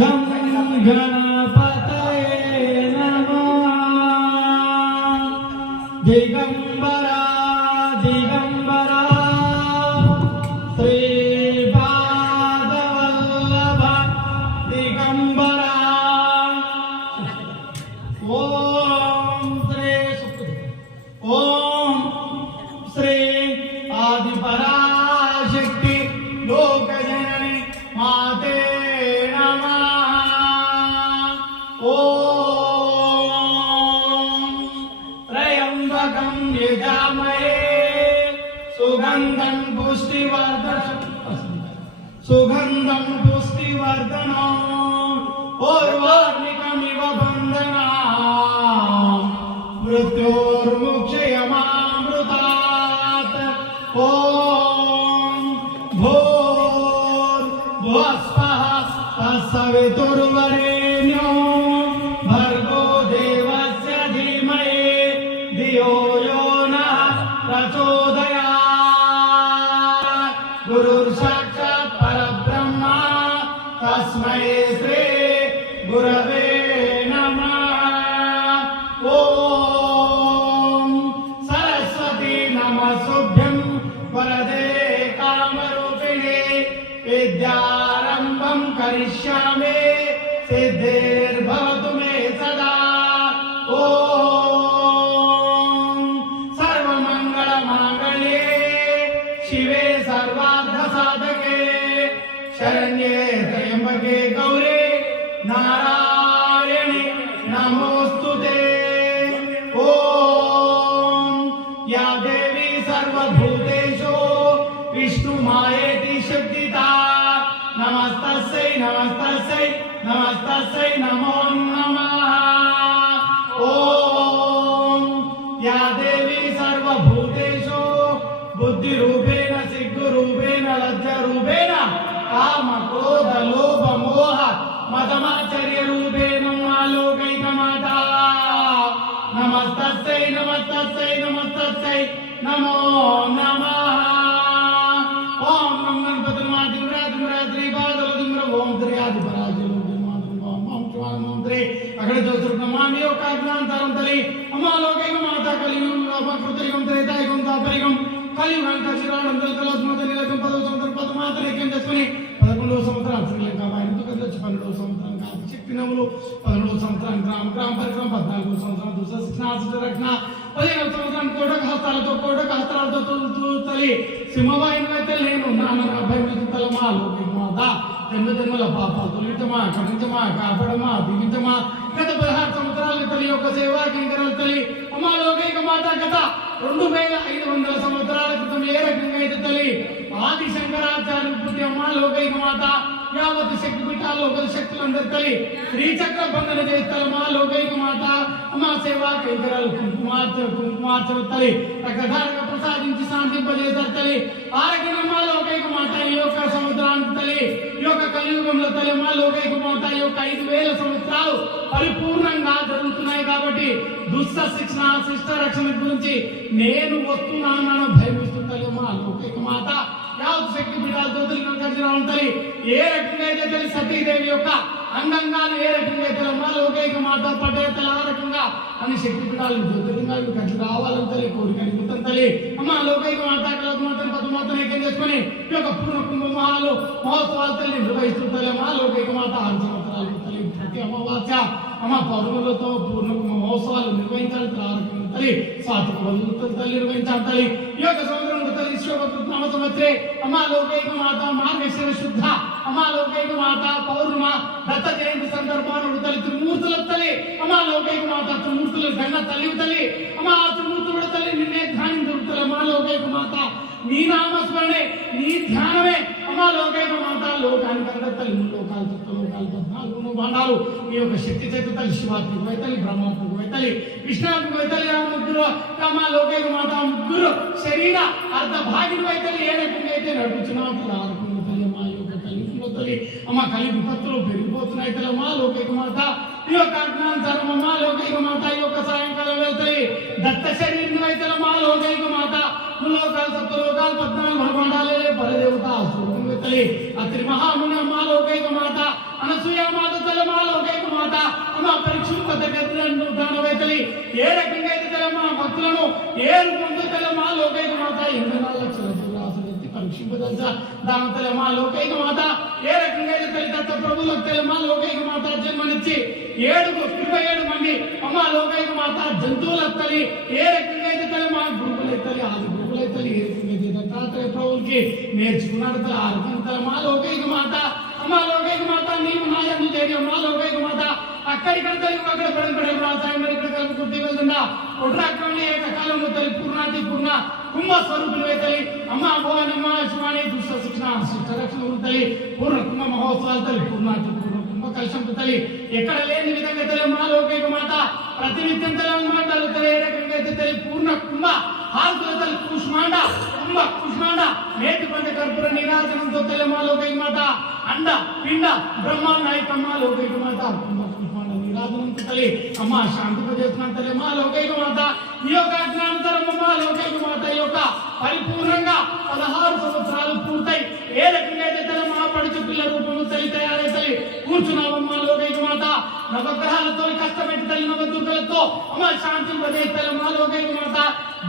గం గణపతయే నమః దిగంబరా దిగంబరా శ్రీపాదవల్లభ దిగంబరా ఓం శ్రీ ఓం శ్రీ ఆదిపరాశక్తి లోకజనని మాతే నమః ఓం త్రయంబకం యజామహే సుగంధం పుష్టివర్ధనం ఓర్వార్ణికమివ బంధనాం మృత్యోర్ముక్షయమామృతాత్ ఓం భూర్భువస్వః తత్సవితుర్వరేణ్యో భర్గో దేవస్య ధీమహి ధియో యో నః ప్రచోదయాత్ గురుర్సాక్షాత్ పరబ్రహ్మ తస్మై శ్రీ గురవే నమః ఓం సరస్వతీ నమస్తుభ్యం వరదే కామరూపిణి విద్యారంభం కరిష్యామి సిద్ధిర్భవతు మే సదా ఓం సర్వమంగళమాంగళ్యే శివే సర్వార్థసాధకే శరణ్యే త్రయంబకే గౌరీ నారాయణి నమోస్తుతే ఓం యా దేవీ సర్వభూతేషు విష్ణుమాయేతి శక్తితా నమస్తస్యై నమస్తస్యై నమస్తస్యై నమో నమః ఓం యా దేవీ సర్వభూతేషు బుద్ధిరూపేణ సిగ్గురూపేణ లజ్జరూపేణ కామ క్రోధ లోభ మోహ మదమాచర్య రూపేణ ఆలోకైకమాతా నమస్తస్యై నమస్తస్యై నమస్తస్యై నమో నమః ఓం నమో గణపతిర్మాదిమ్రాదిమ్రాద్రి బాదలదిమ్ర ఓం త్రియాదిపరాజలోదిమాదిమ్ర అక్కడ దోసుర్గమామి యొక్క అజ్ఞాంతరం తల్లి అమ్మా లోకైక మాత కలియుగం అపకృతయుగం త్రేతాయుగం దాపరిగం కలియుగం కచిరానందల కలస్మత నిలకం 10వ సంవత్సరం పదమాతరేకం చేసుకుని 11వ సంవత్సరం శ్రీలంక బయటకు వచ్చి 12వ సంవత్సరం కాదు శక్తి నములు 11వ సంవత్సరం గ్రామ పరిక్రమ 14వ సంవత్సరం దుస శిక్షణ రక్షణ 15వ సంవత్సరం కోటక హస్తాలతో తల్లి సింహవాయినైతే నేను నాన్న భయమితల మా లోకైక మాత జన్మజన్మల పాపాలు తొలగించమా కరుణించమా కాపాడమా దీవించమా గత 16 సంవత్సరాల తల్లి యొక్క సేవా కింకరాల తల్లి అమ్మా లోకైక మాత గత 2500 సంవత్సరాల క్రితం ఏ రకంగా అయితే తల్లి ఆది శంకరాచార్య పుట్టి అమ్మా లోకైక మాత యావత్ శక్తి పీఠాలు ఒక శక్తులందరి తల్లి శ్రీచక్ర బంధన చేస్తారమ్మా లోకైక మాత అమ్మా సేవా కైంకరాలు కుంకుమార్చన తల్లి రకరకాలుగా ప్రసాదించి శాంతింపజేస్తారు తల్లి ఆరోగ్యమ్మా లోకైక మాత ఈ యొక్క సముద్రానికి తల్లి ఈ యొక్క కలియుగంలో తల్లి అమ్మా లోకైక మాత ఈ యొక్క 5000 సంవత్సరాలు పరిపూర్ణంగా జరుగుతున్నాయి కాబట్టి దుష్ట శిక్షణ శిష్ట రక్షణ గురించి నేను వస్తున్నాను భయమిస్తుంది అమ్మా లోకైక మాత యావత్ శక్తి పీఠాలతో తల్లి ఏ రకంగా అయితే తల్లి సతీదేవి యొక్క అంగంగాలు ఏ రకంగా అయితే అమ్మా లోకైక మాత పటేతల ఆ రకంగా అన్ని శక్తి పీఠాలు జ్యోతిర్లింగాలు కట్టి రావాలని తల్లి కోరిక అడుగుతాం తల్లి అమ్మా లోకైక మాత కలమాతను పద్మాతను ఏకం చేసుకుని ఈ యొక్క పూర్ణ కుంభమాలు మహోత్సవాలు తల్లి నిర్వహిస్తూ తల్లి అమ్మా లోకైక మాత 6 సంవత్సరాలు తల్లి ప్రతి అమావాస్య అమ్మ పౌర్ణములతో పూర్ణ మహోత్సవాలు నిర్వహించాలి తల్లి సాత్విక వదులతో తల్లి నిర్వహించాలి తల్లి ఈ యొక్క సంవత్సరం తల్లి శోభకృత్నామ సంవత్సరే అమ్మా లోకైక మాత మార్గశిర శుద్ధ అమ్మా లోకైక మాత పౌర్ణమ దత్త జయంతి సందర్భాన్ని తల్లి త్రిమూర్తుల తల్లి అమ్మా లోకైక మాత త్రిమూర్తుల గంగ తల్లి తల్లి అమ్మా త్రిమూర్తుల తల్లి నిన్నే ధ్యానం దొరుకుతుంది అమ్మా లోకైక మాత నీ నామస్మరణే నీ ధ్యానమే అమ్మా లోకైక మాత లోకానికి అందరి తల్లి లోకాలు 14 బాణాలు ఈ యొక్క శక్తి చేత తల్లి శివాత్మకు వైతలి బ్రహ్మాత్మకు వైతలి విష్ణువుకు వైతలి ఆ ముగ్గురు అమ్మా లోకైక మాత ముగ్గురు శరీర అర్ధ భాగిని వైతలి ఏ రకంగా అయితే నడుచున్నావు తల్లి అమ్మా యొక్క తల్లి అమ్మ కలి విపత్తులు పెరిగిపోతున్నాయి తల్లి అమ్మా లోకైక మాత ఈ యొక్క అజ్ఞానం అమ్మా లోకైక మాత ఈ యొక్క సాయంకాలం వెళ్తాయి దత్త శరీరం వైతలి అమ్మా లోకైక మాత లోకాలు 7 లోకాలు 14 బ్రహ్మాండాలే పరదేవత తల్లి ఆ త్రిమహాముని అమ్మా లోకైక ప్రాణవేతలి ఏ రకంగా అయితే తెలమా భక్తులను ఏ రూపంతో తెలమా లోకైక మాత 84 లక్షల జీవరాశులు పరీక్షింపదలస దాన తెలమా లోకైక మాత ఏ రకంగా అయితే తల్లిదత్త ప్రభులకు తెలమా లోకైక మాత జన్మనిచ్చి 27 మంది అమ్మ లోకైక మాత జంతువుల తల్లి ఏ రకంగా అయితే తెలమా గురువులైతలి ఆది గురువులైతలి ఏ రకంగా అయితే దత్తాత్రేయ ప్రభువుకి నేర్చుకున్నాడు తల ఆర్కంతల మా లోకైక మాత అమ్మ లోకైక మాత నీవు నా యందు ధైర్యం మా లోకైక మాత అక్కడిక్కడ తల్లి అక్కడ పడి రాసాయం మరి ఇక్కడ కలిపి కుర్తి వెళ్తుందా ఒడ్రాక్రమణ ఏకకాలంలో తల్లి పూర్ణాతి పూర్ణ కుంభ స్వరూపులు తల్లి అమ్మ భవానమ్మ శివాణి దుష్ట శిక్షణ శిష్ట రక్షణ తల్లి పూర్ణ కుంభ మహోత్సవాలు తల్లి పూర్ణాతి పూర్ణ కుంభ కలశం తల్లి ఎక్కడ లేని విధంగా తల్లి మా లోకైక మాత ప్రతినిత్యం తల్లి మాటలు తల్లి ఏ రకంగా అయితే తల్లి పూర్ణ కుంభ హాల్తుల తల్లి కుష్మాండ కుంభ కుష్మాండ నేటి పంట కర్పూర నిరాజనంతో తల్లి మా లోకైక మాత అండ పిండ బ్రహ్మాండ నాయకమ్మ లోకైక మాత కుంభ కుష్మాండ నిరాజనంతో తల్లి అమ్మ శాంతింపజేస్తున్నాను తల్లి మా లోకైక మాత ఈ యొక్క అజ్ఞానంతరం మా లోకైక మాత యొక్క పరిపూర్ణంగా 16 సంవత్సరాలు పూర్తయి ఏ రకంగా అయితే తల్లి మా పడుచు పిల్ల రూపంలో తల్లి తయారై తల్లి కూర్చున్నావమ్మ లోకైక మాత నవగ్రహాలతో కష్టపెట్టి తల్లి నవదుర్గలతో అమ్మ శాంతింపజే తల్లి మా లోకైక మాత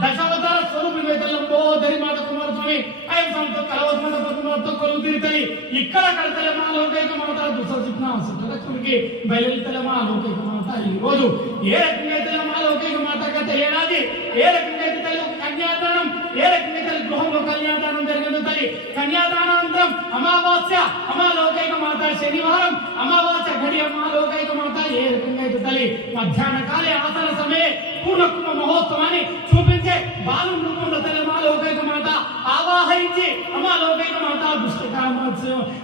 దశావతార స్వరూపులు తెల్లంబో దరి మాత కుమారస్వామి ఐదు కలవత్మ పద్మతో కొలువు తీరుతాయి ఇక్కడ కడతలే మా లోకైక మాత దుససిప్న సురక్షణకి బయలుతలే మా లోకైక మాత ఈ రోజు ఏ రకంగా అయితే మా లోకైక మాత గత ఏడాది ఏ రకంగా అయితే తల్లి కన్యాదానం ఏ రకంగా తల్లి గృహంలో కన్యాదానం జరిగిందో తల్లి కన్యాదానానంతరం అమావాస్య అమ్మ లోకైక మాత శనివారం అమావాస్య గడి అమ్మ లోకైక మాత ఏ రకంగా అయితే తల్లి మధ్యాహ్న కాలే ఆసన సమయ పూర్ణ కుంభ మహోత్సవాన్ని చూపించే బాలు రూపంలో తల్లి మా లోకైక మాత ఆవాహించి అమ్మ లోకైక మాత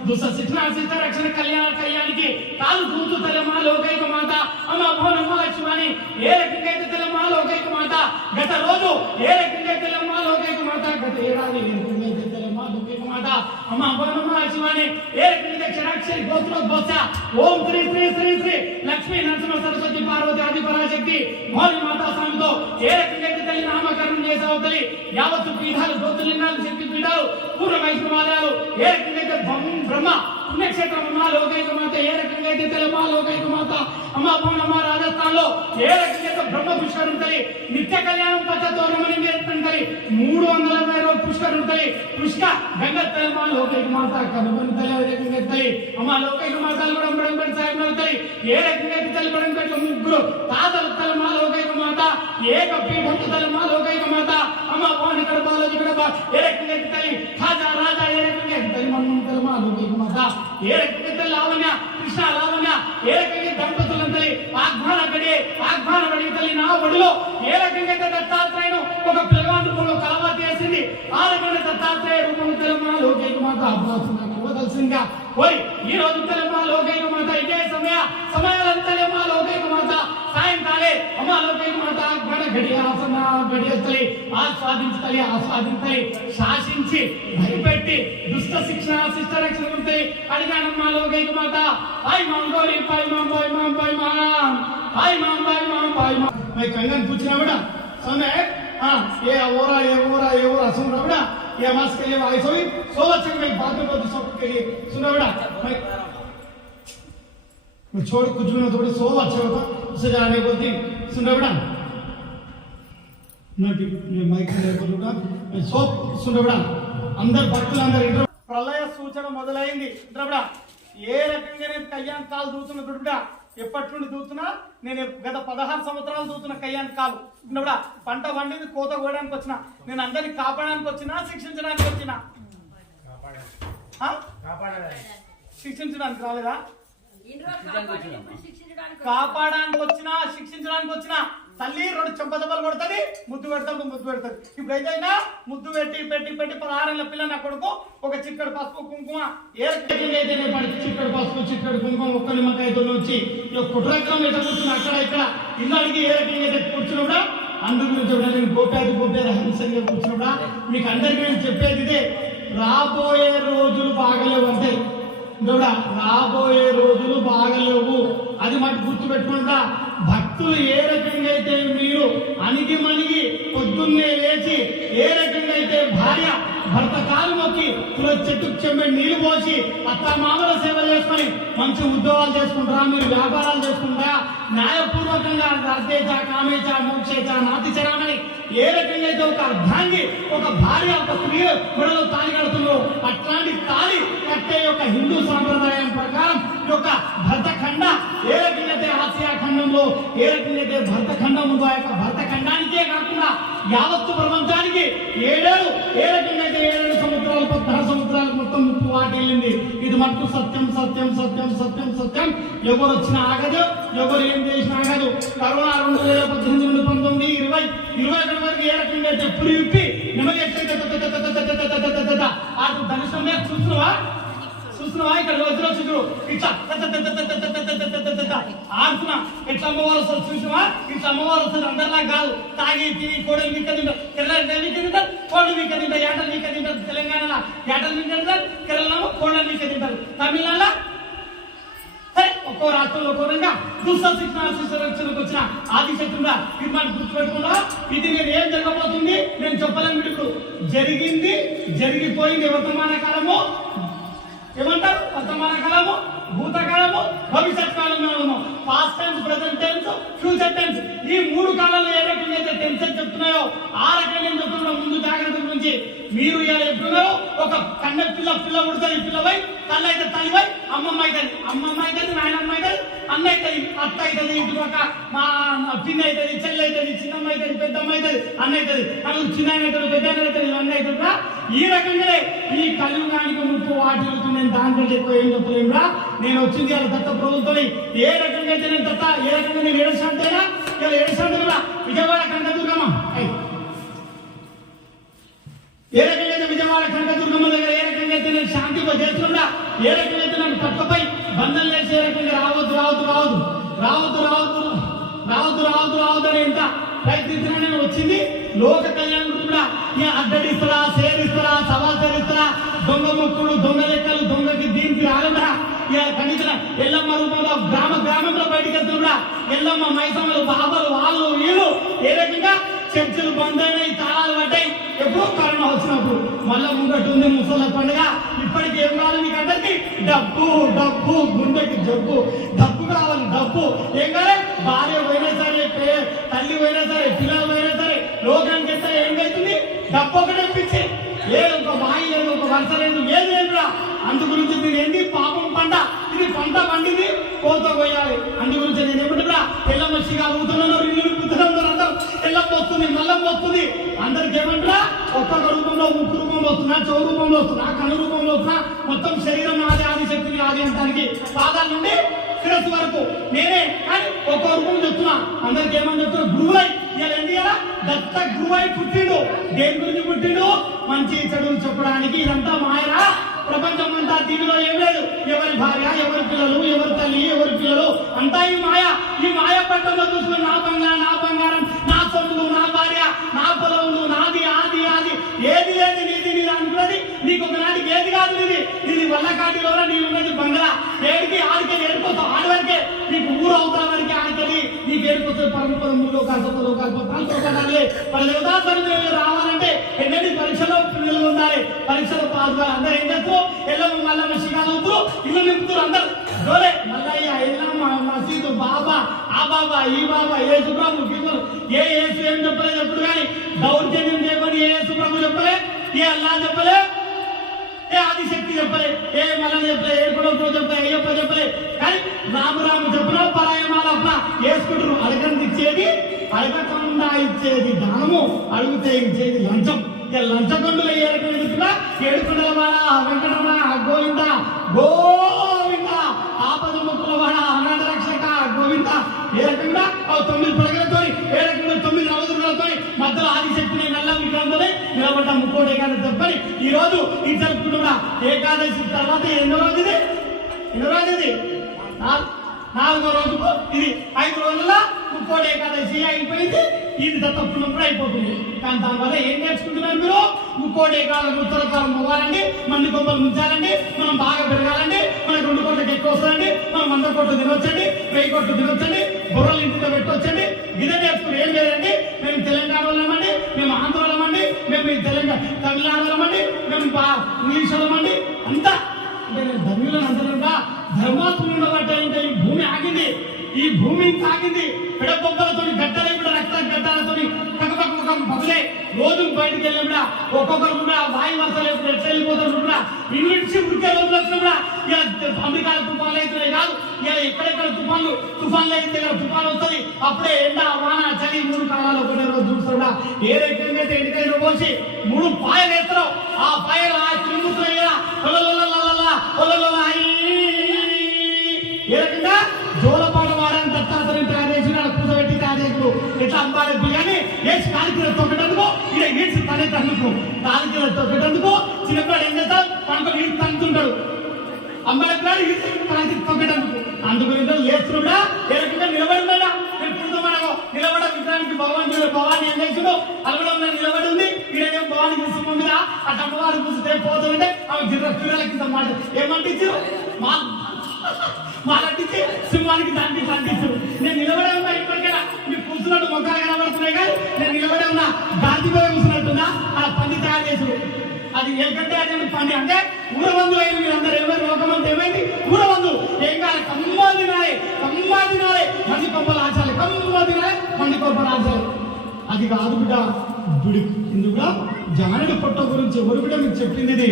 దుష్ట శిక్షణ శిష్ట రక్షణ కళ్యాణానికి కాలు కూతూ తల్లి మా లోకైక మాత అమ్మ భవనమ్మ లక్ష్మణి ఏ రకంగా అయితే తల్లి మా లోకైక మాత గత రోజు ఏ రకంగా తల్లి మా లోకైక మాత గత ఏడాది ఏ రకంగా అయితే తల్లి మా లోకైక మాత అమ్మ భవనమ్మ లక్ష్మణి ఏ రకంగా క్షరాక్షరి గోత్రోద్భోస ఓం శ్రీ శ్రీ శ్రీ శ్రీ లక్ష్మీ నరసింహ సరస్వతి పార్వతి ఆది పరాశక్తి మౌని మాతా స్వామితో ఏ రకంగా అయితే తల్లి నామకరణం చేసావు తల్లి యావత్తు పీఠాలు జ్యోతిర్లింగాలు శక్తి పీఠాలు పూర్ణ వైష్ణవాలయాలు ఏ రకంగా అయితే బ్రహ్మ పుణ్యక్షేత్రం అమ్మ లోకైక మాత ఏ రకంగా అయితే తల్లి మా లోకైక మాత అమ్మ భవనమ్మ రాజస్థాన్ లో ఏ రకంగా అయితే బ్రహ్మ పుష్కరం తల్లి నిత్య కళ్యాణం పచ్చతోరణమని తల్లి 320 రోజు పుష్కరం తల్లి పుష్క గంగ తల్లి మా లోకైక మాత కనుగొని తల్లి ఏ రకంగా తల్లి అమ్మ లోకైక మాతలు కూడా బడంబడి సాయం తల్లి ఏ రకంగా అయితే తల్లి బడంబడిలో ముగ్గురు తాతలు తల్లి మా లోకైక మాత ఏక పీఠం తల్లి మా లోకైక మాత అమ్మ భవన్ ఇక్కడ బాలాజీ కూడా ఏ రకంగా అయితే తల్లి ఖాజా రాజా ఏ రకంగా అయితే తల్లి మన్నం తల్లి మా లోకైక మాత ఏ రకంగా తల్లి లావణ్య కృష్ణ లావణ్య ఏ రకంగా దంపతులను తల్లి ఆహ్వాన పడి తల్లి నా ఒడిలో ఏ రకంగా అయితే దత్తాత్రేయును ఒక పిల్లవాడి రూపంలో కలవాతి వేసింది ఆ రకంగా దత్తాత్రేయ రూపంలో తల్లి మా లోకైక మాత అభ్యాసంగా పోయి ఈ రోజు తల్లి మా లోకైక మాత ఇదే సమయాలంతా మా లోకైక మాత సాయంకాలే అమ్మ లోకైక మాత గణ గడియతలి ఆస్వాదించలి శాసించి భయపెట్టి దుష్ట శిక్షణ శిష్ట రక్షణ ఉంటాయి అడిగానమ్మ లోకైక మాత హాయ్ మాం గౌరీ పాయ్ మాం బాయ్ మాం బాయ్ మాం హాయ్ మాం బాయ్ మాం బాయ్ మాం मैं कंगन पूछना बेटा समय हाँ ये ओरा सुन रहा बेटा ये मास के लिए आई सोई 100 बच्चे में बात में बहुत सब के लिए सुनो बेटा मैं छोड़ कुछ भी ना थोड़े 100 बच्चे होता उसे जाने बोलती सुन रहा बेटा मैं माइक से बोलूँगा मैं सब सुन रहा बेटा अंदर भक्तुल अंदर इंटर ప్రళయ సూచన మొదలైంది ఇంద్రబడా ఏ రకంగా నేను కళ్యాణ్ కాల్ దూతున్నా బిడ్డ ఎప్పటి నుండి దూతున్నా నేను గత 16 సంవత్సరాలు దూతున్న కళ్యాణ్ కాల్ ఇంద్రబడా పంట వండింది కోత కోయడానికి వచ్చిన నేను అందరిని కాపాడడానికి వచ్చినా శిక్షించడానికి వచ్చినా శిక్షించడానికి రాలేదా కాపాడడానికి వచ్చినా శిక్షించడానికి వచ్చినా తల్లి 2 చెంపదెబ్బలు కొడుతుంది ముద్దు పెడుతుంది ఇప్పుడు ఏదైనా ముద్దు పెట్టి 16 ఏళ్ల పిల్ల నా కొడుకు ఒక చిక్కడు పసుపు కుంకుమ ఏ చిక్కడు పసుపు చిక్కడు కుంకుమ ఒక్క నిమ్మకాయ వచ్చి కుట్రక్రం ఎట్లా కూర్చున్నా అక్కడ ఇక్కడ ఇల్లు అడిగి ఏ రకంగా కూర్చున్నా అందు గురించి నేను గోపే రహస్యంగా కూర్చున్నా మీకు అందరికీ నేను చెప్పేది ఇదే రాబోయే రోజులు బాగలేవు అంటే రాబోయే రోజులు బాగలేవు అది మటు గుర్తు పెట్టుకుంటా భక్తి భక్తులు ఏ రకంగా అయితే మీరు అణిగి మణిగి పొద్దున్నే లేచి ఏ రకంగా అయితే భార్య భర్త కాలు మొక్కి చెట్టుకు చెంబడి నీళ్లు పోసి అత్తమామల సేవ చేసుకొని మంచి ఉద్యోగాలు చేసుకుంటారా, మీరు వ్యాపారాలు చేసుకుంటారా, న్యాయపూర్వకంగా అర్థేచ కామేచ మోక్షేచ నాతిచరామని ఏ రకంగా అయితే ఒక అర్ధాంగి ఒక భార్య ఒక స్త్రీ మెడలో తాళి కడుతున్నారు, అట్లాంటి తాళి కట్టే యొక్క హిందూ సాంప్రదాయం ప్రకారం ఈ యొక్క భరతఖండ ఏ రకంగా అయితే ఆసియా ఖండంలో ఏ రకంగా అయితే భరతఖండం ఉందో ఆ యొక్క భరతఖండానికే కాకుండా యావత్తు ప్రపంచానికి ఏడేడు ఏ రకంగా అయితే 7 సముద్రాలు 16 సముద్రాలు మొత్తం ముప్పు వాటిల్లింది. ఇది మట్టు సత్యం సత్యం సత్యం సత్యం సత్యం. ఎవరు వచ్చినా ఆగదు, ఎవరు ఏం చేసినా ఆగదు. కరోనా 2018 నుండి 19, 20, 21 వరకు ఏ రకంగా అయితే ఎప్పుడు విప్పి నిమగెట్లయితే ఆడు దర్శనమే చూస్తున్నావా ఇక్కడ వచ్చిన చూడు ఇట్లా ఆడుతున్నా ఎట్లా అమ్మవారు వస్తుంది చూసినావా, ఇట్లా అమ్మవారు వస్తుంది అందరిలా కాదు. తాగి తిని కోడలు వీక తింటారు, కేరళ వీక తింటారు, కోడలు వీక తింటారు, ఏటలు వీక తింటారు. తెలంగాణలో ఏటలు వీక తింటారు, కేరళలో కోడలు వీక తింటారు. తమిళనాడులో ఒక్కో రాష్ట్రంలో ఒక్కోరంగా దుస్సశిక్షణకు వచ్చిన ఆదిశక్తుడా ఇది మనం గుర్తుపెట్టుకున్నా. ఇది నేను ఏం జరగబోతుంది నేను చెప్పలేను. ఇప్పుడు జరిగింది జరిగిపోయింది. వర్తమాన కాలము ఏమంటారు, వర్తమాన కాలము, భూతకాలము, భవిష్యత్ కాలంలో past tense, present tense, future tense. ఈ 3 కాలాలు ఏ రకంగా అయితే టెన్సెస్ చెప్తున్నాయో ఆ రకంగా నేను చెప్తున్నా. ముందు జాగ్రత్త గురించి మీరు ఇలా చెప్తున్నారో ఒక కన్న పిల్ల పుడుతుంది, పిల్లవై తల్లి అయితే తల్లివై అమ్మమ్మ అవుతుంది, అమ్మమ్మ అవుతుంది, నాయనమ్మ అవుతుంది, అన్న అవుతుంది, అత్త అవుతుంది, ఇంటి పక్క మా పిన్ని అవుతుంది, చెల్లి అవుతుంది, చిన్నమ్మ అవుతుంది, పెద్దమ్మ అవుతుంది, అన్న అవుతుంది, అక్కడ చిన్న అవుతుంది, పెద్ద అవుతుంది, అన్న అవుతుందా. ఈ రకంగానే ఈ కలియుగానికి ముప్పు వాటిల్లుతుంది. నేను దానికంటే ఎక్కువ ఏం చెప్పలేమురా. నేను వచ్చింది వాళ్ళ దత్త ప్రభుత్వం ఏ రకంగా అయితే నేను దత్త ఏ రకంగా నేను ఏడుస్తాంటేనా ఇలా ఏడుస్తాంటున్నా. విజయవాడ కనకదుర్గమ్మ ఏ రకంగా అయితే విజయవాడ కనకదుర్గమ్మ దగ్గర ఏ రకంగా అయితే నేను శాంతి చేస్తున్నా, ఏ రకంగా అయితే నాకు పక్కపై బంధం లేచి ఏ రకంగా రావద్దు రావద్దు రావద్దు రావద్దు రావద్దు రావద్దు రావద్దు రావద్దు అని ఎంత ప్రయత్నించినా నేను వచ్చింది లోక కళ్యాణం కూడా అడ్డడిస్తారా, సేరిస్తారా, సవాసరిస్తారా, దొంగ మొక్కుడు, దొంగ లెక్కలు, దొంగకి దీనికి రాగలరా. ఇక కనీసం ఎల్లమ్మ రూపంలో గ్రామంలో బయటికి వెళ్తున్నా ఎల్లమ్మ మైసమ్మలు బాబాలు వాళ్ళు వీళ్ళు ఏ రకంగా చర్చలు బంద్ అయినాయి, తాళాలు పడ్డాయి. ఎప్పుడు కరోనా వచ్చినప్పుడు మళ్ళా ముంగట్టు ఉంది ముసళ్ళ పండుగ. ఇప్పటికి ఏం కావాలి మీకు అందరికి? డబ్బు డబ్బు, గుండెకి జబ్బు, డబ్బు కావాలి డబ్బు. ఏం కావాలి? భార్య పోయినా సరే, తల్లి పోయినా సరే, పిల్లలు పోయినా సరే, లోకానికి అయితే ఏమైతుంది? డబ్బు ఒకటి అనిపించి ఏదో ఒక బాయి లేదు, ఒక వరుస లేదు, ఏది లేదురా. అందు గురించి నేను ఏంటి పాపం పంట, ఇది పంట పండింది కోత పోయాలి. అందు గురించి నేను ఏమంటున్నా, ఎల్లమ్మ శిగా ఊతున్నాను, ఇల్లు పుత్తనందరూ అందరూ ఎల్లమ్మ వస్తుంది, మల్లమ్మ వస్తుంది. అందరికి ఏమంటారా? ఒక్కొక్క రూపంలో, ముక్కు రూపంలో వస్తున్నా, చెవు రూపంలో వస్తున్నా, కన్ను రూపంలో వస్తున్నా. మొత్తం శరీరం ఆది, ఆదిశక్తిని ఆది అంటానికి పాదాల నుండి శిరస్సు వరకు నేనే. కానీ ఒక్కో రూపం చెప్తున్నా. అందరికి ఏమని చెప్తున్నా? గురువులై ఇలా ఏంటి కదా దత్త గురువై పుట్టిండు. దేని గురించి పుట్టిండు? మంచి చెడులు చెప్పడానికి. ఇదంతా మాయరా. ప్రపంచం అంతా దీనిలో ఏం లేదు. ఎవరి భార్య, ఎవరి పిల్లలు, ఎవరి తల్లి, ఎవరి పిల్లలు అంతా ఈ మాయ. ఈ మాయ పట్టణంలో చూసుకుని నా బంగారం, నా సొమ్ములు, నా భార్య, నా పొలములు, నాది ఆది ఆది ఏది లేదు నీది. నీది అనుకున్నది నీకు ఒకనాటికి ఏది కాదు. నీది వల్లకాటిలో నీకున్నది బంగ్లా. ఏడికి ఆడికెళ్ళి ఏడిపోతావు. ఆడి వరకే నీకు ఊరు అవుతున్న వరకే ఆడికెళ్ళి నీకు ఏడిపోతుంది. పరమపదములు కాకపోతే రావాలంటే ఎన్నటి పరీక్షలో పిల్లలు ఉండాలి. పరీక్షలు పాస్ కావాలి. అందరూ ఏం చేస్తారు? ఎల్లమ్మ మల్లమ్మ శిఖాలు ఇల్లు నింపుతారు. అందరు డోలే మల్లయ్య, ఎల్లమ్మ, మసీదు, బాబా, ఆ బాబా, ఈ బాబా, ఏ సుబ్రహ్మ పీపుల్ ఏ యేసు ఏం చెప్పలే చెప్పుడు. కానీ దౌర్జన్యం చేయమని ఏ సుబ్రహ్మ చెప్పలే, ఏ అల్లా చెప్పలే, ఏ ఆదిశక్తి చెప్పలే, ఏ మల్లన్న చెప్పలే, ఏ కుటుంబం చెప్పలే, అయ్యప్ప చెప్పలే. కానీ రాము చెప్పిన పరాయమాల వేసుకుంటారు. అడగంది ఇచ్చేది, అడగకుండా ఇచ్చేది దానము, అడిగితే ఇచ్చేది లంచం. ఇక లంచగొండులు ఏ రకంగా చెప్తున్నా? ఏడుకొండల వాడ వెంకటరమణ గోవింద గోవింద, ఆపద ముక్కుల వాడ అనాథ రక్షక గోవింద. ఏ రకంగా 9 పడగలతో, ఏ రకంగా 9 నవదుర్గలతో మధ్యలో ఆదిశక్తిని నల్ల విగ్రహంతో నిలబడ్డ ముక్కోటి ఏకాదశి చెప్పని ఈ రోజు ఇది జరుపుకుంటున్నా. ఏకాదశి తర్వాత ఎన్నో రోజు ఇది? 4వ రోజుకు ఇది 5 రోజుల ముక్కోటి ఏకాదశి అయిపోయింది. ఇది దత్తపుణ్యం కూడా అయిపోతుంది. కానీ దానివల్ల ఏం నేర్చుకుంటున్నారు మీరు? ముక్కోటి ఏకాదశి ఉత్తరకాలం పోవాలండి, మంది గొప్పలు ముంచాలండి, మనం బాగా పెరగాలండి, మనకు 2 కోట్లకి ఎక్కువ వస్తుందండి, మనం 100 కొట్టు తినొచ్చండి, 1000 కొట్టు తినొచ్చండి, బుర్రలు ఇంటితో పెట్టొచ్చండి. ఇదే నేర్చుకుని ఏం లేదండి. మేము తెలంగాణ వాళ్ళమండి, మేము ఆంధ్ర వాళ్ళమండి, మేము తెలంగాణ తమిళనాడు వాళ్ళమండి, మేము ఇంగ్లీష్ వాళ్ళమండి అంతా. అంటే నేను ధర్మీలను అందరూ ధర్మాత్ములు ఉండబట్టే ఇంకా ఈ భూమి ఆగింది. ఈ భూమి ఆగింది. పిడబొబ్బలతో గడ్డలే కూడా రక్త గడ్డలతో పక్కపక్క పక్కలే రోజు బయటికి వెళ్ళి కూడా ఒక్కొక్కరు కూడా వాయు వర్షాలు ఎట్లా వెళ్ళిపోతారు కూడా ఇల్లు నుంచి ఉడికే రోజులు వచ్చినా కూడా ఇలా అమెరికాలో తుఫాన్లు అవుతున్నాయి కాదు. ఇలా ఎక్కడెక్కడ తుఫాన్లు అయితే తుఫాన్ వస్తుంది. అప్పుడే ఎండ వాన చలి 3 కాలాలు ఒకటే రోజు చూస్తున్నా. ఏ రకంగా అయితే ఎండికైనా పోసి 3 పాయలు వేస్తారో ఆ పాయలు ఆ తిరుగుతున్నాయి కదా ఏ రకంగా జోలపాట వాడని దత్తాత్రేయ తయారు చేసిన కూర్చోబెట్టి తయారు ఎట్లా అంబాలి కానీ ఏసి కాలికలు తొక్కటందుకో ఇలా ఏసి తనే తన్నుకో కాలికలు తొక్కటందుకో చిన్నపిల్లడు ఏం చేస్తాం పనుకొని ఈడు తంతుంటాడు. అంబేద్కర్ తనకి తొక్కటందుకు అందుకు లేస్తున్నా ఏ రకంగా నిలబడిందా నేను పుడుతామనగో నిలబడ విగ్రహానికి భవాన్ని ఏం చేసిండు అలవడం నిలబడి ఉంది. ఈడేమో భవాన్ని తీసుకుందిగా అటు అమ్మవారు కూర్చుంటే పోతుందంటే ఆమె గిర్రెల కింద మాట ఏమంటించు మాలంటించి సింహానికి దానికి అంటించు. నేను నిలబడే ఉన్నా ఇప్పటికైనా మీరు కూర్చున్నట్టు మొక్కలు కనబడుతున్నాయి కానీ నేను నిలబడే ఉన్నా గాంధీ పోయి కూర్చున్నట్టున్నా అలా పంది తయారు చేసు. అది ఏంటంటే అదే పంది అంటే ఊరవందు అయిన మీరు అందరూ ఎవరు లోకమంతా ఏమైంది ఊరవందు ఏం కాదు కమ్మా తినాలి మంది కొప్పలు ఆచాలి కమ్మా తినాలి మంది కొప్పలు ఆచాలి. అది కాదు బిడ్డ బిడి ఇందుగా జానుడి పొట్ట గురించి ఎవరు బిడ్డ మీకు చెప్పింది ఇది.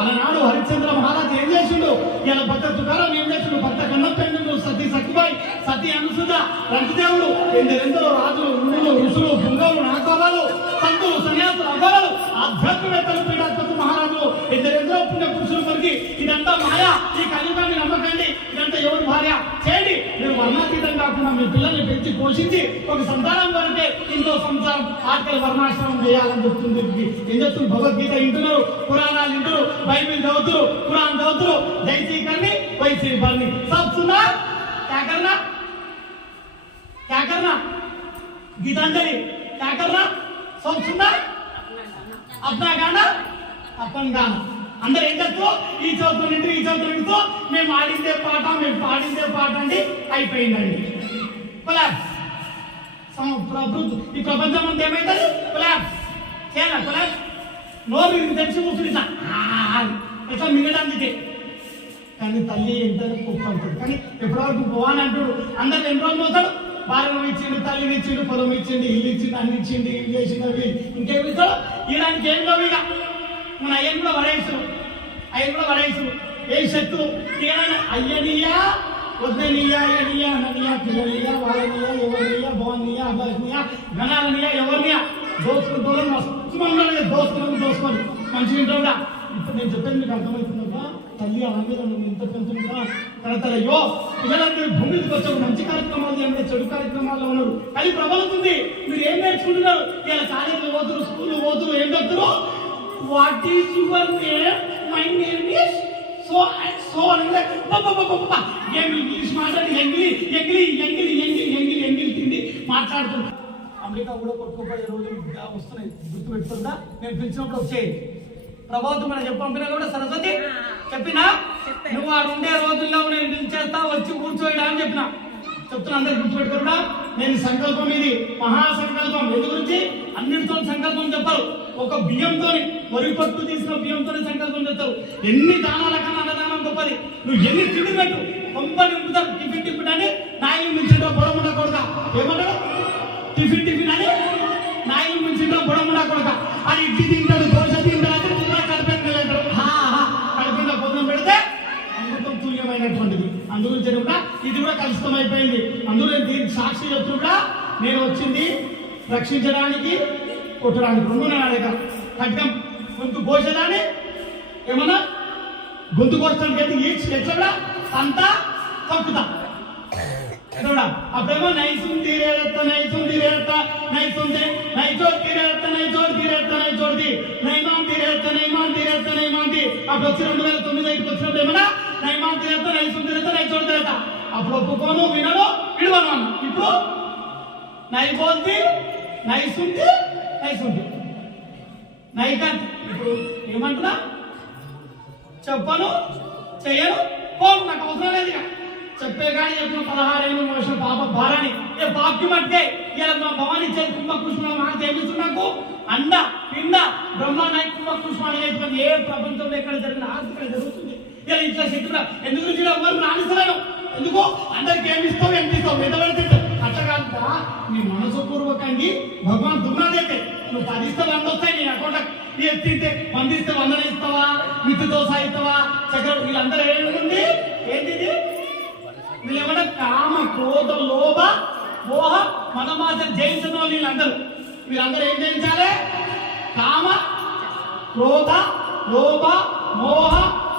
అలనాడు హరిశ్చంద్ర మహారాజ్ ఏం చేసిండు ఇలా భక్త తుకారాం ఏం చేసిండు భక్త కన్నపెండు సతీ సత్యబాయి సతీ అనుసుద రంగదేవుడు ఎందరెందరో రాజులు ఋషులు ఋషులు బృంగాలు నాగోరాలు సంతులు సన్యాసులు అఘోరాలు ఆధ్యాత్మవేత్తలు పీఠాధిపతులు మహారాజులు ఎందరెందరో పుణ్య పురుషులు కొరికి ఇదంతా మాయా ఈ కలియుగాన్ని నమ్మకండి ఇదంతా ఎవరు భార్య చేయండి. మీరు వర్ణాతీతం కాకుండా మీ పిల్లల్ని పెంచి పోషించి ఒక సంతానం వరకే ఇంకో సంసారం ఆకలి వర్ణాశ్రమం చేయాలని చెప్తుంది. ఏం చెప్తుంది భగవద్గీత వింటున్నారు, పురాణాలు వింటున్నారు, బైబిల్ చదువుతున్నారు, పురాణం చదువుతున్నారు. జైశ్రీ కర్ణి వైశ్రీ బర్ణి సబ్ సున్నా क्या करना गीतांजलि क्या करना सब सुनना अपना गाना अपन गाना అందరు ఏం చేస్తూ ఈ చదువుతుంటూ మేము ఆడిందే పాట మేము పాడిందే పాట అండి అయిపోయిందండి. కొలాబ్స్ ఈ ప్రపంచం అంతా ఏమైతుంది కొలాబ్స్ చేయాలి. కొలాబ్స్ నోరు తెలిసి కూర్చుంటా ఎట్లా మిగడానికి కానీ తల్లి ఎంత గొప్ప అంటాడు. కానీ ఎప్పటివరకు భవాన్ అంటాడు అందరు ఎన్ని రోజులు పోతాడు భార్యను ఇచ్చిండు తల్లిని ఇచ్చిండు పొలం ఇచ్చిండు ఇల్లు ఇచ్చిండు అన్ని ఇచ్చిండు ఇల్లు వేసిండు అవి ఇంకేమి ఇస్తాడు ఈయనకి ఏం లేవు. ఇక మన అయ్యను కూడా వడేసు ఏ శక్తులు అయ్యనియా వద్దనియా అయ్యనియా అననియా పిల్లనియా వాళ్ళనియా ఎవరినియా భవనియా అబ్బాయినియా గణాలనియా ఎవరినియా దోసుకుంటూ మస్తు దోసుకొని మంచిగా ఉంటావుగా. ఇప్పుడు నేను చెప్పేది మీకు అర్థమవుతుందా తల్లి ఆ మీద ఇంత పెంచుకుంటా కడతారయ్యో పిల్లలందరూ భూమి మీదకి వచ్చారు మంచి కార్యక్రమాలు చేయండి చెడు కార్యక్రమాల్లో ఉన్నారు అది ప్రబలుతుంది. మీరు ఏం నేర్చుకుంటున్నారు ఇలా కాలేజీలు పోతున్నారు స్కూల్ పోతున్నారు ఏం చెప్తారు what is your name my name is so and so English మాట్లాడి ఎంగిలి తిండి మాట్లాడుతున్నారు. అమెరికా కూడా కొట్టుకోపోయే రోజులు వస్తున్నాయి గుర్తు పెట్టుకుందా. నేను పిలిచినప్పుడు వచ్చేది ప్రభావం మనం చెప్పంపినా కూడా సరస్వతి చెప్పినా నువ్వు ఆ 2 రోజుల్లో నేను పిలిచేస్తా వచ్చి కూర్చోయిడా అని చెప్తున్నా అందరికి గుర్తుపెట్టుకున్నా. నేను సంకల్పం ఇది మహాసంకల్పం ఎందు గురించి అన్నిటితో సంకల్పం చెప్పారు. ఒక బియ్యంతో వరి పట్టు తీసిన బియ్యంతో సంకల్పం చెప్తారు. ఎన్ని దానాల కన్నా అన్నదానం గొప్పది. నువ్వు ఎన్ని తిండి పెట్టు కొంపని ఉంపుతారు. టిఫిన్ అని నాయలు మించిండో బొడముండ కొడుక ఏమన్నాడు టిఫిన్ అని నాయలు మించిండో బొడముండ కొడుక అది ఇడ్లీ తింటాడు దోశ తింటాడు కడుపులో పొద్దున పెడితే అమృతం తుల్యమైనటువంటిది. అందుగురించి కూడా ఇది కూడా కలుషితం అయిపోయింది. అందులో దీనికి సాక్షి చెప్తున్నా నేను వచ్చింది రక్షించడానికి కొట్టడానికి 2 నాడేక ఖడ్గం గొంతు కోసేదాన్ని ఏమన్నా గొంతు కోసడానికి ఎట్లా అంతా తప్పుతా అప్పుడేమో నైసుం తీరేరత్త అప్పుడు వచ్చి 2009 వచ్చినప్పుడు ఏమన్నా నైమాన్ తీరేత్త నైసుం తీరేత్త అప్పుడు ఒప్పుకోను వినను విడవను అన్న. ఇప్పుడు నైపోంది నైసుంది నైకంతి ఇప్పుడు ఏమంటున్నా చెప్పను చెయ్యను పోను నాకు అవసరం లేదు. చెప్పే కానీ చెప్పిన 16 ఏళ్ళు మోసిన పాప భారాన్ని ఏ పాపకి మట్టే ఇలా మా భవానీ చేతి కుంభకృష్ణ మాట ఏమిస్తున్నాకు అండ పిండ బ్రహ్మాండ కుంభకృష్ణ ఏ ప్రపంచంలో ఎక్కడ జరిగిన ఆర్థిక జరుగుతుంది ఇలా ఇట్లా శక్తులు ఎందుకు ఎవరు రాణిస్తలేను ఎందుకో అందరికి ఏమిస్తావు ఎంత ఇస్తావు ఎంత పెడితే అట్లా కాదుగా నీ మనసుపూర్వకంగా భగవాన్ దున్నాదైతే నువ్వు 10 ఇస్తే 100 వస్తాయి నీ అకౌంట్ ఎత్తితే 100 ఇస్తే 100 ఇస్తావా మిత్తితో సాయిస్తావా చక్ర వీళ్ళందరూ ఏముంది ఏంటిది వీళ్ళేమన్నా కామ క్రోధ లోభ మోహ మదమాచరణ జయించిన వాళ్ళు వీళ్ళందరూ ఏం జయించాలి కామ క్రోధ లోభ మోహ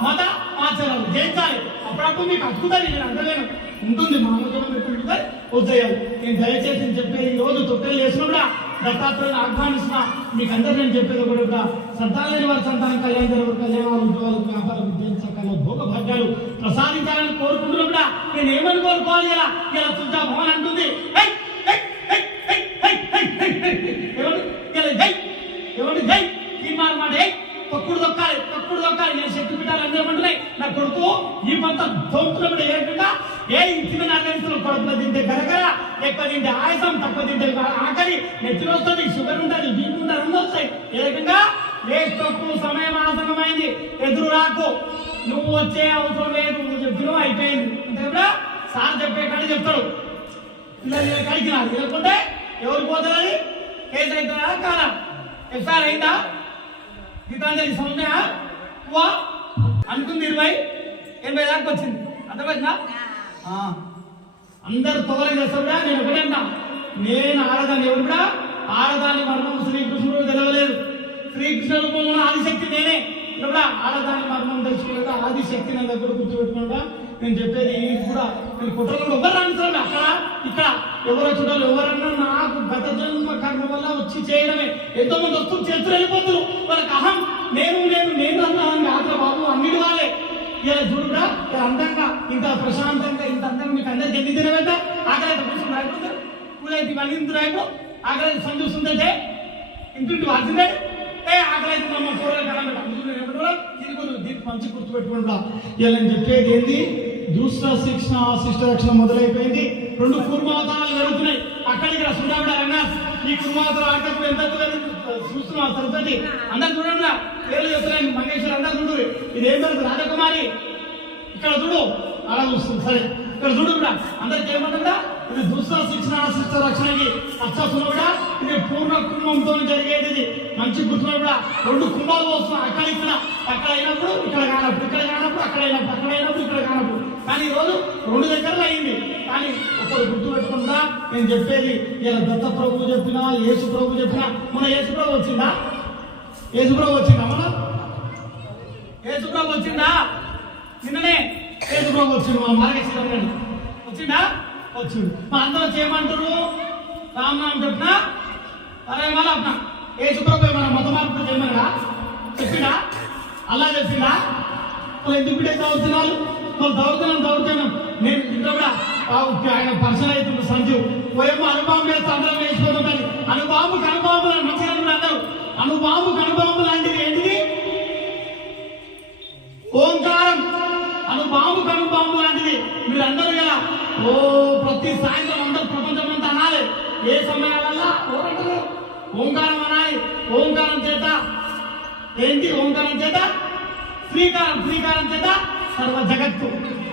మద ఆచరణ జయించాలి అప్పుడప్పుడు మీకు అద్భుతాలు నేను అంటలేను ఉంటుంది మానవులు పెట్టుకుంటుంది ఉదయం నేను దయచేసి నేను చెప్పేది ఈ రోజు తొట్టెలు చేసిన కూడా దత్తాత్రేయుని ఆహ్వానిస్తున్నా మీకు అందరూ నేను చెప్పేది కూడా సంతానం లేని వారి సంతానం కళ్యాణ కళ్యాణాలు ఉద్యోగాలు వ్యాపార విద్య సకాల భోగ భాగ్యాలు ప్రసాదించాలని కోరుకుంటున్నా కూడా నేను ఏమని కోరుకోవాలి ఇలా ఇలా తుజా భవన్ అంటుంది ఏమండి జై తీర్మానం మాట తొక్కుడు దొక్కాలి నేను శక్తి పెట్టాలి అందరూ నా కొడుకు ఈ పంత దొంతున్నప్పుడు ఏకుండా ఏ ఇచ్చిన నాగరిస్తులు కొడుకులు తింటే గరగర ఎక్కువ తింటే ఆయాసం తక్కువ తింటే ఆకలి నెత్తిలో వస్తుంది షుగర్ ఉంటుంది బీపీ ఉంటుంది అన్నీ వస్తాయి ఏ రకంగా ఏ తక్కువ సమయం ఆసనమైంది ఎదురు రాకు నువ్వు వచ్చే అవసరం లేదు నువ్వు చెప్పినవు అయిపోయింది అంటే కూడా సార్ చెప్పే కాడ చెప్తాడు పిల్లలు కలిగి రాదు లేకుంటే ఎవరు పోతారని కేసు అవుతుందా కాదా ఎఫ్ఐఆర్ అయిందా గీతాంజలి సౌమ్య అనుకుంది 20-80 దాకా వచ్చింది అర్థమైందా అందరు తోలే చేస్తాడా నేను ఒకటే అంటా నేను ఆడదాన్ని ఎవరు కూడా ఆడదాని మర్మం శ్రీకృష్ణుడు తెలవలేదు శ్రీకృష్ణుడు రూపంలో ఆదిశక్తి నేనే కూడా ఆడదాని మర్మం తెలుసుకున్నా ఆదిశక్తి నా దగ్గర గుర్తుపెట్టుకున్నా నేను చెప్పేది కూడా నేను కుట్రలు ఎవరు రాణించాలి అక్కడ ఇక్కడ ఎవరో చూడాలి ఎవరన్నా నాకు గత జన్మ కర్మ వల్ల వచ్చి చేయడమే ఎంతో మంది వస్తూ చేతులు వెళ్ళిపోతున్నారు వాళ్ళకి అహం నేను అన్నాను ఆత్ర బాబు అన్నిటి వాళ్ళే ఇలా చూడగా అందంగా ఇంత ప్రశాంతంగా ఇంత అందంగా మీకు అందరికి ఎన్ని తినవేట ఆకలి కూర్చుని రాకపోతే పూజ ఇవన్నీ ఇంత రాయకు ఆకలి సందు చూస్తుందంటే ఇంటి వాల్సిందే ఆకలి అయితే మమ్మ కూరలు కలబెట్ట దీనికి మంచి గుర్తుపెట్టుకుంటా ఇలా నేను చెప్పేది ఏంది దుష్ట శిక్షణ శిష్ట రక్షణ మొదలైపోయింది 2 కుర్మావతారాలు జరుగుతున్నాయి అక్కడికి సుందావిడ రంగా ఈ కుర్మావతాలు ఆటకు ఎంత చూస్తున్నావు సరస్వతి అందరు చూడండి పేర్లు చెప్తున్నాను మంగేశ్వర్ అందరు చూడు ఇదేం జరుగుతుంది రాజకుమారి ఇక్కడ చూడు అలా చూస్తుంది సరే ఇక్కడ చూడు కూడా అందరికి ఏమంటుందా ఇది దుష్ట శిక్షణ శిష్ట రక్షణకి అచ్చసులు కూడా ఇది పూర్ణ కుంభంతో జరిగేది మంచి గుర్తులు కూడా 2 కుంభాలు వస్తున్నాయి అక్కడ అయినప్పుడు ఇక్కడ కానప్పుడు ఇక్కడ కానప్పుడు అక్కడ అయినప్పుడు ఇక్కడ కానప్పుడు కానీ ఈ రోజు 2 దగ్గరలో అయింది కానీ ఒకరు గుర్తు పెట్టుకుంటా నేను చెప్పేది ఇలా దత్త ప్రభు చెప్పినా యేసు ప్రభు చెప్పినా మన యేసు ప్రభు వచ్చిందా మన యేసు ప్రభు వచ్చిందా నిన్ననే యేసు ప్రభు వచ్చిండు మన మార్గశిరం వచ్చిందా వచ్చిండు మా అందరూ చేయమంటారు రామనామం చెప్పినా అరే మళ్ళీ అన్నా యేసు ప్రభు ఏమన్నా మత మార్పు చేయమనగా చెప్పినా అలా చెప్పిందా వాళ్ళు ఎందుకు బిడ్డ దౌర్జన్యాలు వాళ్ళు దౌర్జన్యం నేను ఇంకా కూడా ఆయన పర్సన్ అవుతుంది సంజీవ్ పోయేమో అనుభవం చేస్తే అందరం వేసిపోతుంటారు అనుభవం మంచిగా అందరూ అనుభవం లాంటిది ఏంటిది ఓంకారం అనుభవం లాంటిది మీరందరూ కదా ప్రతి సాయంత్రం అందరూ ప్రపంచం అంతా అనాలి ఏ సమయాలల్లా ఓంకారం అనాలి ఓంకారం చేత ఏంటి ఓంకారం చేత శ్రీకారం చేత సర్వ జగత్తు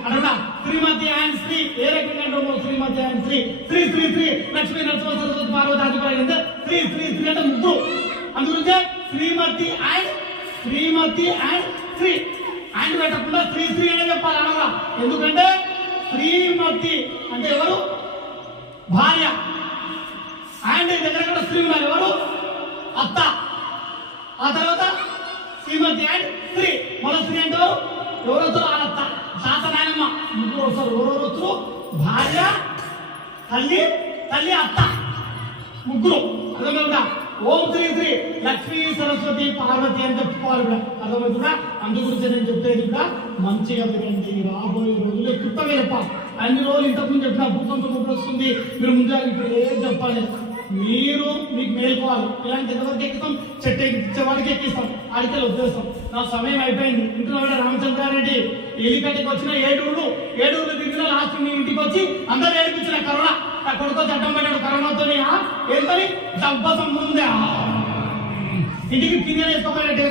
అలా శ్రీమతి అండ్ శ్రీ ఏ రకంగా శ్రీమతి అండ్ శ్రీ లక్ష్మీ నరసింహ సరస్వతి పార్వతాధిపతి శ్రీ అంటే ముగ్గురు అందుగురించే శ్రీమతి అండ్ శ్రీ అండ్ పెట్టకుండా శ్రీ అనే చెప్పాలి అనగా ఎందుకంటే శ్రీమతి అంటే ఎవరు భార్య అండ్ దగ్గర కూడా శ్రీ ఉన్నారు ఎవరు అత్త ఆ తర్వాత శ్రీమతి అండ్ శ్రీ మరో శ్రీ అంటే ఎవరు వస్తారు ఆడత్త తాత నాయనమ్మ ముగ్గురు వస్తారు ఎవరెవరు వస్తారు భార్య తల్లి అత్త ముగ్గురు అర్థమవుతుందా ఓం శ్రీ లక్ష్మీ సరస్వతి పార్వతి అని చెప్పుకోవాలి కూడా అర్థమవుతుందా అందు గురించి నేను చెప్పేది కూడా మంచిగా వినండి రాబోయే రోజులు క్లుప్తంగా చెప్పాలి అన్ని రోజులు ఇంతకుముందు చెప్పిన భూకంపం ముగ్గురు వస్తుంది మీరు ముందుగా ఇప్పుడు ఏం చెప్పాలి మీకు మేలుకోవాలి ఇలాంటి ఎంతవరకు ఎక్కుతాం చెట్టు ఎక్కించే వాడికి ఎక్కిస్తాం ఆడికి వదిలేస్తాం నా సమయం అయిపోయింది ఇంట్లో రామచంద్రారెడ్డి ఎలికటికి వచ్చిన 7 ఊళ్ళు తిరిగిన లాస్ట్ వచ్చి అందరు ఏడిపించిన కరోనా నా కొడుకు చట్టం పెట్టాడు కరోనాతో ఏంటని డబ్బసం ముందే ఇంటికి కింద వేసుకోపోయాడు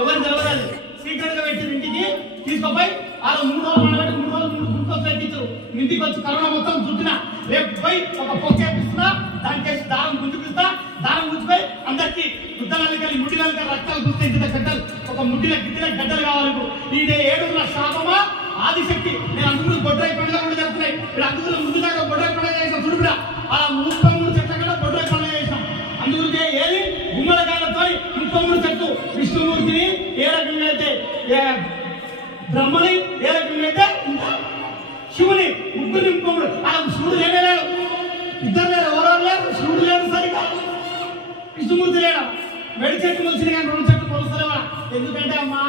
ఎవరు తెలవలేదు సీక్రెట్ గా పెట్టిన ఇంటికి తీసుకుపోయి వాళ్ళు 3 రోజులు మనబెట్టి 3 రోజులు గుంటొచ్చి ఎక్కించారు ఇంటికి వచ్చి కరోనా మొత్తం చుట్టిన రేపు పోయి ఒక పొక్కేపిస్తున్నా దానికి దారం గుంజుపిస్తా దారం గుంజిపోయి అందరికి గుద్దలకి ముట్టిలకి రక్తాలు గుర్తే ఇంత గడ్డలు ఒక ముట్టిల గిద్దెల గడ్డలు కావాలి ఇదే 7 రోజుల శాపమా ఆదిశక్తి నేను అందుకు బొడ్రాయి పండుగ కూడా జరుగుతున్నాయి ఇప్పుడు అందుకు ముందు దాకా బొడ్రాయి పండుగ చేసిన చూడురా అలా 33 చెట్ల కన్నా బొడ్రాయి పండుగ చేసినాం అందుగురించి ఏది గుమ్మడికాయలతో 33 చెట్లు విష్ణుమూర్తిని ఏ రకంగా అయితే బ్రహ్మని ఏ రకంగా అయితే ఇంకా శివుని ముగ్గురు 33 అలా శివుడు లేడు ఇద్దరు లేరు ఎవరెవరు లేరు శివుడు లేడు సరిగా విష్ణుమూర్తి లేడా వెడి చెట్టు మొలిసింది కానీ 2 చెట్లు మొలుస్తలేవా ఎందుకంటే అమ్మా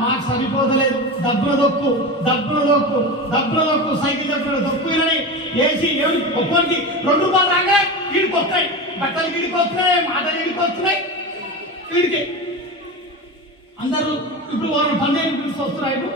మాకు సరిపోతలేదు డబ్బుల దొక్కు సైకిల్ దొక్కు ఇనని వేసి ఒక్కొక్కరికి 2 రూపాయలు రాగా వీడికి వస్తాయి బట్టలు వీడికి వస్తున్నాయి మాటలు వీడికి వస్తున్నాయి వీడికి అందరూ ఇప్పుడు వాళ్ళు పందేని పిలిచి వస్తున్నారు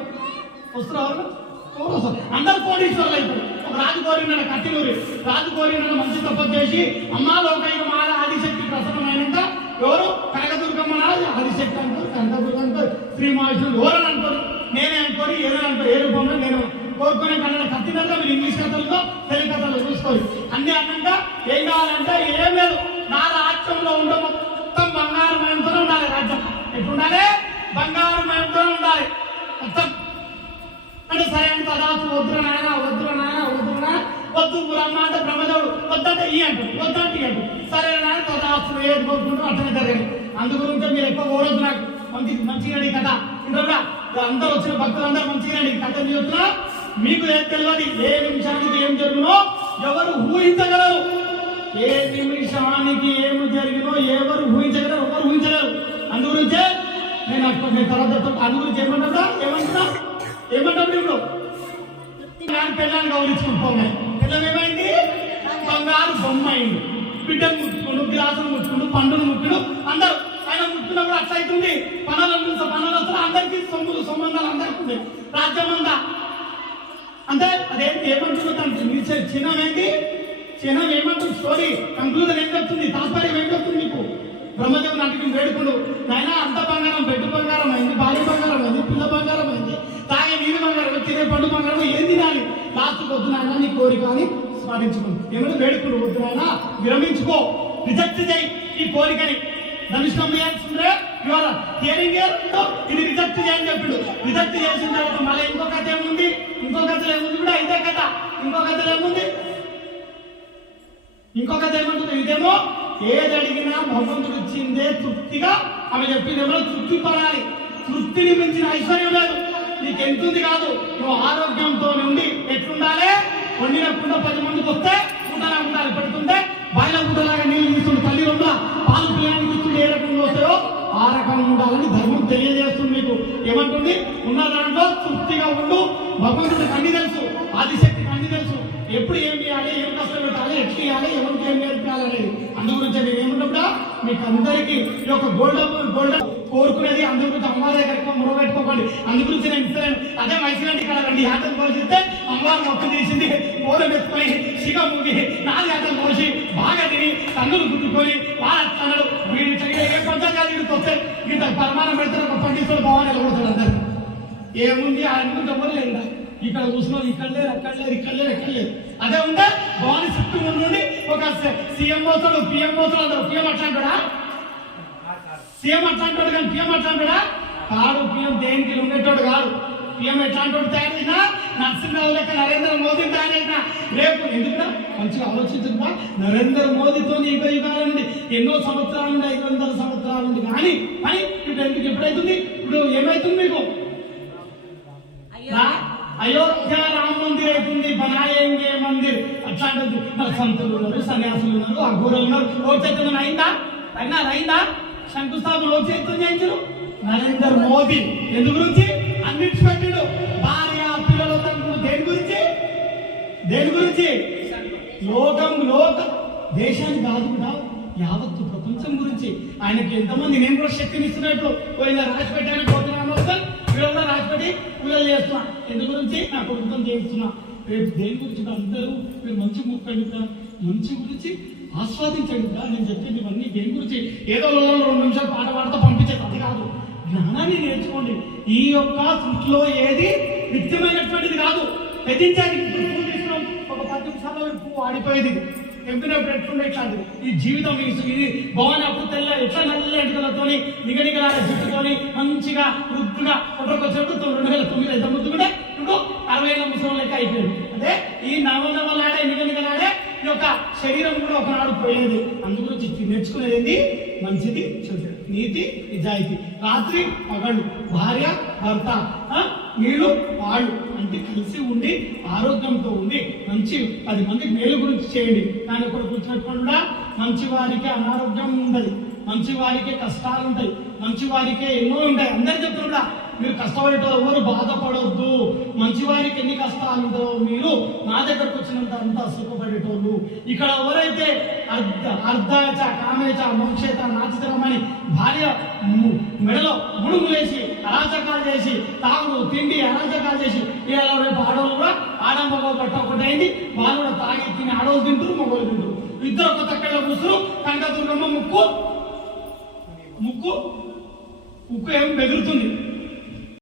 అందరు కోటీశ్వర్లు ఇప్పుడు ఒక రాజుకోరిన కత్తినూరి రాజుకోరిన మంచి తప్ప చేసి అమ్మా లోకైక మాల ఆదిశక్తి ప్రసన్నమైనంత ఎవరు కనకదుర్గమ్మ ఆదిశక్తి అంటారు కనకదుర్గ అంటారు శ్రీ మహేశ్వరుడు ఎవరని అంటారు నేనే అనుకోని ఏదని అంటారు ఏ రూపంలో నేను కోరుకునే కన్నా కత్తినంతా మీరు ఇంగ్లీష్ కథలతో తెలుగు కథలు చూసుకోవాలి అన్ని అన్నాక ఏం కావాలంటే ఏం లేదు నా రాజ్యంలో ఉండే మొత్తం బంగారమయంతో ఉండాలి రాజ్యం ఎట్లుండాలి బంగారమయంతో ఉండాలి మొత్తం అంటే సరే అంటే తదాసు వద్దుర నాయన వద్దు బ్రహ్మ అంటే బ్రహ్మదేవుడు వద్దంటే ఈ అంటారు వద్దంటే ఈ అంటారు సరే నాయన తదాసు ఏది కోరుకుంటూ అట్లనే జరిగింది అందు గురించి మీరు ఎక్కువ ఓడొద్దు నాకు మంచిగా కదా ఇంకా అందరూ వచ్చిన భక్తులందరూ మంచిగా కథ చెప్తున్నా మీకు ఏం తెలియదు ఏ నిమిషానికి ఏం జరుగునో ఎవరు ఊహించగలరు ఏ నిమిషానికి ఏమి జరిగినో ఎవరు ఊహించగలరు ఎవరు ఊహించగలరు అందు గురించే నేను తర్వాత అందు గురించి ఏమంటున్నా ఇప్పుడు నేను పిల్లల్ని గౌరవించుకుంటున్నాను పిల్లలు ఏమైంది బంగారు బొమ్మ అయింది బిడ్డను ముట్టుకుంటూ గ్లాసులు ముట్టుకుంటూ పండును ముట్టుడు అందరూ ఆయన ముట్టుకున్నప్పుడు అట్లా అవుతుంది పనులు వస్తున్నా అందరికీ సంబంధాలు అందరికీ ఉంది రాజ్యం అంతా అంటే అదేంటి ఏమంటున్నా చిహ్నం ఏమంటుంది స్టోరీ కంక్లూజన్ ఏం చెప్తుంది తాత్పర్యం ఏం చెప్తుంది మీకు బ్రహ్మదేవుని అంటికి వేడుకుడు నాయన అంత బంగారం బెడ్డు బంగారం అయింది భార్య బంగారం అయింది పిల్ల బంగారం అయింది తాగే నీరు బంగారం తినే పండు బంగారం ఏం తినాలి లాస్ట్ వద్దునైనా నీ కోరిక అని స్మరించుకుంది ఏమంటే వేడుకుడు వద్దునైనా విరమించుకో రిజెక్ట్ చేయి ఈ కోరికని ధనుష్కం ఇది రిజెక్ట్ చేయని చెప్పాడు రిజెక్ట్ చేసిన తర్వాత మళ్ళీ ఇంకో కథ ఏముంది కూడా ఇదే కథ ఇంకో కథ ఏమంటుంది ఇదేమో ఏది అడిగినా భగవంతుడు ఇచ్చిందే తృప్తిగా ఆమె చెప్పిందేమో తృప్తి పడాలి తృప్తిని మించిన ఐశ్వర్యం లేదు నీకు ఎంతుంది కాదు నువ్వు ఆరోగ్యంతో ఉండి ఎట్లుండాలి వండిన కుండ 10 మందికి వస్తే కుండలా ఉండాలి పెడుతుంటే బాయిల కుండలాగా నీళ్ళు తీస్తుండే తల్లి ఉందా పాలు పిల్లడానికి ఇస్తుంది ఏ రకంగా వస్తాయో ఆ రకంగా ఉండాలని ధర్మం తెలియజేస్తుంది మీకు ఏమంటుంది ఉన్న దాంట్లో తృప్తిగా ఉండు భగవంతుడికి అన్ని తెలుసు ఆదిశక్తికి అన్ని తెలుసు ఎప్పుడు ఏం చేయాలి ఏం కష్టం పెట్టాలి ఎట్లా చేయాలి ఎవరికి ఏం నేర్పాలనేది అందు గురించి నేను ఏమున్నప్పుడు మీకు అందరికీ ఈ యొక్క గోల్డెన్ కోరుకునేది అందు గురించి అమ్మవారి దగ్గర మొర పెట్టుకోకండి అందు గురించి నేను ఇస్తాను అదే మైసూరండి ఇక్కడ రండి ఆటలు పోషిస్తే అమ్మవారు మొక్క తీసింది కూర పెట్టుకొని సిగ ముగి 4 ఆటలు పోసి బాగా తిని తన్నులు గుద్దుకొని వాళ్ళ వీడి కొంచెం కాదు వీడికి వస్తే ఇంత పరిమాణం పెడతారు ఒక పండితులు బాగా కొడతారు అందరు ఏముంది ఆ గురించి ఎవరు లేదా ఇక్కడ కూర్చున్నారు ఇక్కడ లేరు అదే ఉంటే భవాని చుట్టూ నుండి ఒక సీఎం పోతాడు పిఎం పోతాడు అందరు పిఎం అట్లా అంటాడా సీఎం అట్లా అంటాడు కానీ పిఎం అట్లా అంటాడా కాడు పిఎం దేనికి ఉండేటోడు కాదు పిఎం ఎట్లాంటి తయారైనా నరసింహరావు లెక్క నరేంద్ర మోదీ తయారైనా రేపు ఎందుకురా మంచిగా ఆలోచించుకున్నా నరేంద్ర మోదీతో యుగాల నుండి ఎన్నో సంవత్సరాల నుండి 500 సంవత్సరాల నుండి కానీ ఇప్పుడు ఎందుకు ఎప్పుడైతుంది ఇప్పుడు ఏమైతుంది మీకు అయోధ్య రామ మందిర్ అవుతుంది బనాయేంగే మందిర్ అట్లాంటిది మరి సంతులు ఉన్నారు సన్యాసులు ఉన్నారు అఘోరలు ఉన్నారు ఓచేతనం అయిందా శంకుస్థాపన ఓచేతం చేయించరు నరేంద్ర మోదీ ఎందు గురించి అన్నిటి పెట్టిడు భార్య పిల్లలు దేని గురించి లోక దేశాన్ని కాదు కూడా యావత్తు ప్రపంచం గురించి ఆయనకి ఎంతమంది నేను కూడా శక్తిని ఇస్తున్నట్టు ఇలా రాసి పెట్టాను పోతున్నాను వీళ్ళు కూడా రాసి పెట్టి పూజలు చేస్తున్నా ఎందు గురించి నా కుటుంబం చేస్తున్నా రేపు దేని గురించి అందరూ మీరు మంచి ముక్కండి, మంచి గురించి ఆస్వాదించండి. నేను చెప్పింది ఇవన్నీ దేని గురించి ఏదో 2 నిమిషాలు పాట పాడుతూ పంపించేది అది కాదు. జ్ఞానాన్ని నేర్చుకోండి. ఈ యొక్క సృష్టిలో ఏది నిత్యమైనటువంటిది కాదు. తెగించాలి. పువ్వు తీసుకున్నాం, ఒక 10 నిమిషాల్లో పువ్వు ఆడిపోయేది. తెంపినప్పుడు ఎట్లుండే ఇట్లాంటిది. ఈ జీవితం ఇది భవాని అప్పుడు తెల్ల ఎట్లా నల్ల ఎంటుకలతోని నిగనిగలాడే జుట్టుతోని మంచిగా వృద్ధిగా ఫోటోకొచ్చినప్పుడు 2009 ఎంత ముద్దుకుంటే ఇప్పుడు 60 ఏళ్ళ ముసలం లెక్క అయిపోయింది. అదే ఈ నవనవలాడే నిగనిగలాడే ఈ యొక్క శరీరం కూడా ఒకనాడు పోయేది. అందుగురించి నేర్చుకునేది మంచిది చెడు, నీతి నిజాయితీ, రాత్రి పగళ్ళు, భార్య భర్త, వీళ్ళు వాళ్ళు అంటే కలిసి ఉండి ఆరోగ్యంతో ఉండి మంచి 10 మందికి మేలు గురించి చేయండి. కానీ ఒకటి కూర్చున్నప్పుడు మంచి వారికి అనారోగ్యం ఉండదు, మంచి వారికే కష్టాలు ఉంటాయి, మంచి వారికే ఎన్నో ఉంటాయి. అందరు చెప్తున్నా మీరు కష్టపడేటోళ్ళు ఎవరు బాధపడొద్దు. మంచి వారికి ఎన్ని కష్టాలు ఉందో మీరు నా దగ్గరకు వచ్చినంత అంతా సుఖపడేటోళ్ళు. ఇక్కడ ఎవరైతే అర్ధాచ కామేచ మోక్షేత నాచితరమని భార్య మెడలో ముడుములేసి అరాచకాలు చేసి తాగుడు తిండి అరాచకాలు చేసి ఇలా రేపు ఆడవాళ్ళు కూడా ఆడంబగో పట్ట ఒకటైంది. వాళ్ళు కూడా తాగి తిని ఆడవాళ్ళు తింటారు, మగవాళ్ళు తింటారు. ఇద్దరు ఒక తక్కడ కూర్చురు. కనకదుర్గమ్మ ముక్కు ముక్కు ముక్కు ఏమో బెదురుతుంది.